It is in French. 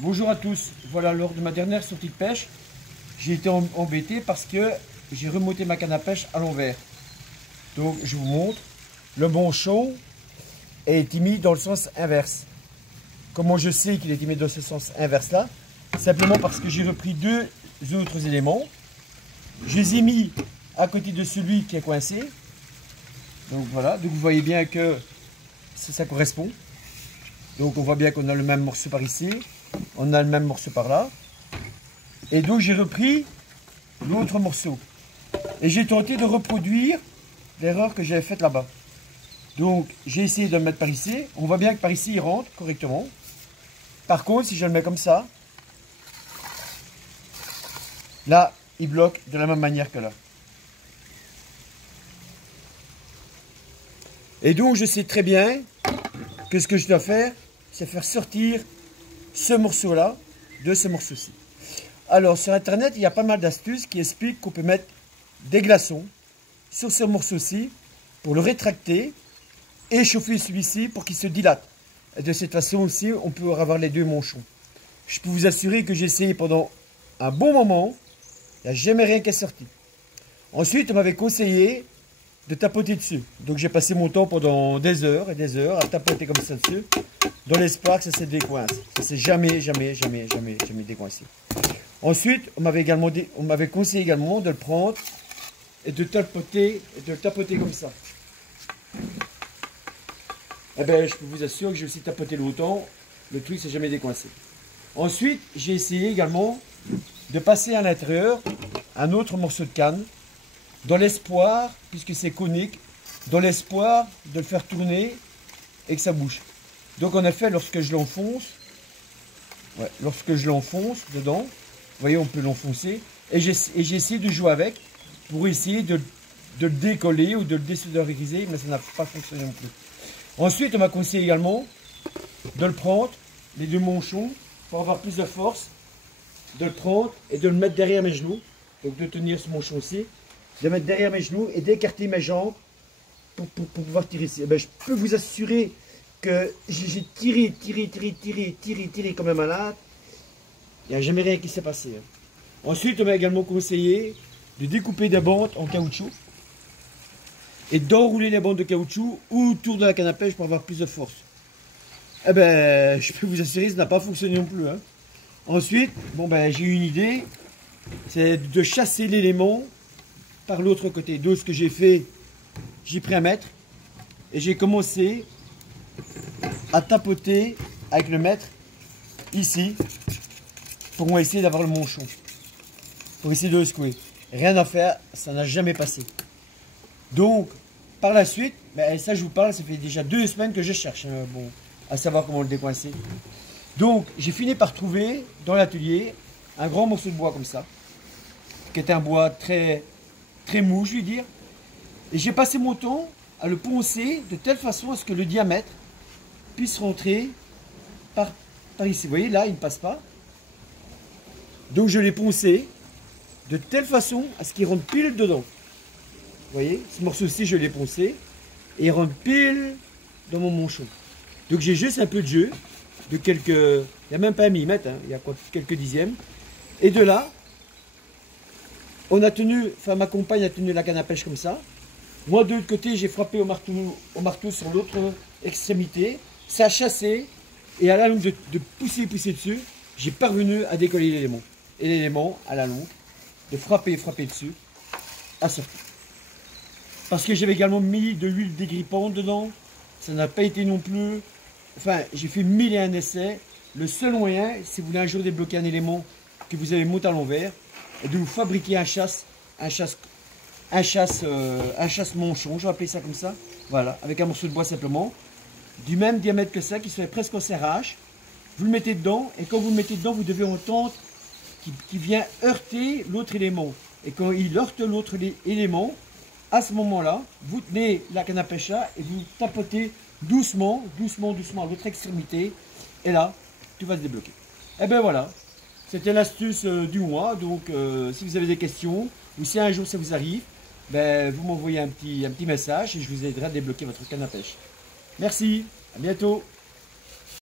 Bonjour à tous. Voilà, lors de ma dernière sortie de pêche, j'ai été embêté parce que j'ai remonté ma canne à pêche à l'envers. Donc je vous montre, le manchon est mis dans le sens inverse. Comment je sais qu'il est mis dans ce sens inverse là? Simplement parce que j'ai repris deux autres éléments. Je les ai mis à côté de celui qui est coincé. Donc voilà, donc vous voyez bien que ça correspond. Donc on voit bien qu'on a le même morceau par ici, on a le même morceau par là. Et donc j'ai repris l'autre morceau. Et j'ai tenté de reproduire l'erreur que j'avais faite là-bas. Donc j'ai essayé de le mettre par ici. On voit bien que par ici il rentre correctement. Par contre si je le mets comme ça, là il bloque de la même manière que là. Et donc je sais très bien que ce que je dois faire, c'est faire sortir ce morceau-là de ce morceau-ci. Alors sur internet, il y a pas mal d'astuces qui expliquent qu'on peut mettre des glaçons sur ce morceau-ci pour le rétracter et chauffer celui-ci pour qu'il se dilate. Et de cette façon aussi, on peut avoir les deux manchons. Je peux vous assurer que j'ai essayé pendant un bon moment, il n'y a jamais rien qui est sorti. Ensuite, on m'avait conseillé de tapoter dessus. Donc j'ai passé mon temps pendant des heures et des heures à tapoter comme ça dessus, dans l'espoir que ça se décoince. Ça s'est jamais décoincé. Ensuite, on m'avait conseillé également de le prendre et de le tapoter comme ça. Eh bien, je peux vous assurer que j'ai aussi tapoté longtemps, le truc s'est jamais décoincé. Ensuite, j'ai essayé également de passer à l'intérieur un autre morceau de canne, dans l'espoir, puisque c'est conique, dans l'espoir de le faire tourner et que ça bouge. Donc en effet, lorsque je l'enfonce, dedans, vous voyez, on peut l'enfoncer, et j'ai essayé de jouer avec pour essayer de le décoller ou de le désodorisé, mais ça n'a pas fonctionné non plus. Ensuite, on m'a conseillé également de le prendre, les deux manchons, pour avoir plus de force, de le prendre et de le mettre derrière mes genoux, donc de tenir ce manchon-ci, de mettre derrière mes genoux et d'écarter mes jambes pour pouvoir tirer ici. Ben, je peux vous assurer que j'ai tiré comme un malade. Il n'y a jamais rien qui s'est passé. Ensuite, on m'a également conseillé de découper des bandes en caoutchouc et d'enrouler les bandes de caoutchouc autour de la canne à pêche pour avoir plus de force. Eh ben, je peux vous assurer que ça n'a pas fonctionné non plus. Ensuite, bon ben, j'ai eu une idée, c'est de chasser l'élément par l'autre côté. Donc ce que j'ai fait, j'ai pris un mètre et j'ai commencé à tapoter avec le mètre ici pour essayer d'avoir le manchon, pour essayer de le secouer. Rien à faire, ça n'a jamais passé. Donc par la suite, ben, ça je vous parle, ça fait déjà 2 semaines que je cherche bon, à savoir comment le décoincer. Donc j'ai fini par trouver dans l'atelier un grand morceau de bois comme ça, qui est un bois très mou, je vais dire. Et j'ai passé mon temps à le poncer de telle façon à ce que le diamètre puisse rentrer par ici. Vous voyez, là, il ne passe pas. Donc je l'ai poncé de telle façon à ce qu'il rentre pile dedans. Vous voyez, ce morceau-ci, je l'ai poncé et il rentre pile dans mon manchon. Donc j'ai juste un peu de jeu, de quelques... Il n'y a même pas un millimètre, il y a quoi, quelques dixièmes. Et de là, on a tenu, enfin ma compagne a tenu la canne à pêche comme ça. Moi de l'autre côté, j'ai frappé au marteau sur l'autre extrémité. Ça a chassé et à la longue de pousser dessus, j'ai parvenu à décoller l'élément. Et l'élément, à la longue, de frapper dessus, a sorti. Parce que j'avais également mis de l'huile dégrippante dedans. Ça n'a pas été non plus... Enfin, j'ai fait 1001 essais. Le seul moyen, si vous voulez un jour débloquer un élément que vous avez monté à l'envers, et de vous fabriquer un chasse manchon, je vais appeler ça comme ça, voilà, avec un morceau de bois simplement, du même diamètre que ça, qui se fait presque en serrage. Vous le mettez dedans, et quand vous le mettez dedans, vous devez entendre qu'il vient heurter l'autre élément. Et quand il heurte l'autre élément, à ce moment-là, vous tenez la canne à pêche là, et vous tapotez doucement à l'autre extrémité, et là, tout va se débloquer. Et bien voilà. C'était l'astuce du mois, donc si vous avez des questions, ou si un jour ça vous arrive, ben, vous m'envoyez un petit message et je vous aiderai à débloquer votre canne à pêche. Merci, à bientôt.